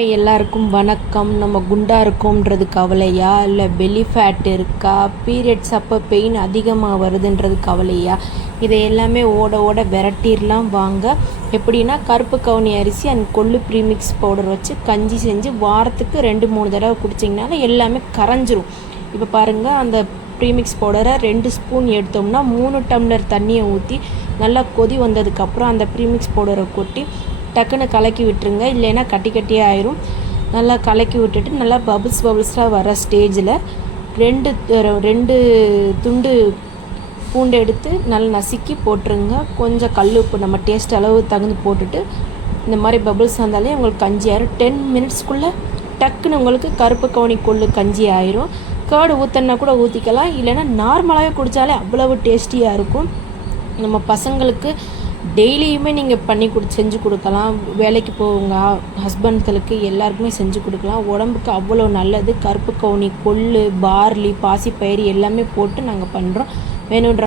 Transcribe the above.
எல்லாருக்கும் வணக்கம். நம்ம குண்டா இருக்கோம்ன்றது கவலையா, இல்லை பெல்லி ஃபேட் இருக்கா, பீரியட்ஸ் அப்போ பெயின் அதிகமாக வருதுன்றது கவலையா, இதை எல்லாமே ஓட ஓட விரட்டிடலாம் வாங்க. எப்படின்னா கருப்பு கவுனி அரிசி அண்ட் கொள்ளு ப்ரீமிக்ஸ் பவுடர் வச்சு கஞ்சி செஞ்சு வாரத்துக்கு 2-3 தடவை குடிச்சிங்கனால எல்லாமே கரைஞ்சிரும். இப்போ பாருங்கள், அந்த ப்ரீமிக்ஸ் பவுடரை 2 ஸ்பூன் எடுத்தோம்னா 3 டம்ளர் தண்ணியை ஊற்றி நல்லா கொதி வந்ததுக்கப்புறம் அந்த ப்ரீமிக்ஸ் பவுடரை கொட்டி டக்குன்னு கலக்கி விட்டுருங்க. இல்லைன்னா கட்டி கட்டியாக ஆயிரும். நல்லா கலக்கி விட்டுட்டு நல்லா பபுள்ஸ்லாம் வர ஸ்டேஜில் ரெண்டு துண்டு பூண்டு எடுத்து நல்லா நசுக்கி போட்டுருங்க. கொஞ்சம் கல் உப்பு நம்ம டேஸ்ட் அளவு தகுந்து போட்டுட்டு இந்த மாதிரி பபுள்ஸ் வந்தாலே உங்களுக்கு கஞ்சி ஆயிரும். 10 மினிட்ஸ்க்குள்ளே டக்குன்னு உங்களுக்கு கருப்பு கவுனி கொள்ளு கஞ்சி ஆயிரும். கேர்டு ஊற்றினா கூட ஊற்றிக்கலாம், இல்லைன்னா நார்மலாகவே குடித்தாலே அவ்வளவு டேஸ்டியாக இருக்கும். நம்ம பசங்களுக்கு டெய்லியுமே நீங்கள் செஞ்சு கொடுக்கலாம். வேலைக்கு போவங்க ஹஸ்பண்ட்களுக்கு எல்லாருக்குமே செஞ்சு கொடுக்கலாம். உடம்புக்கு அவ்வளோ நல்லது. கருப்பு கவுனி, கொள்ளு, பார்லி, பாசிப்பயிறு எல்லாமே போட்டு நாங்கள் பண்ணுறோம். வேணுன்ற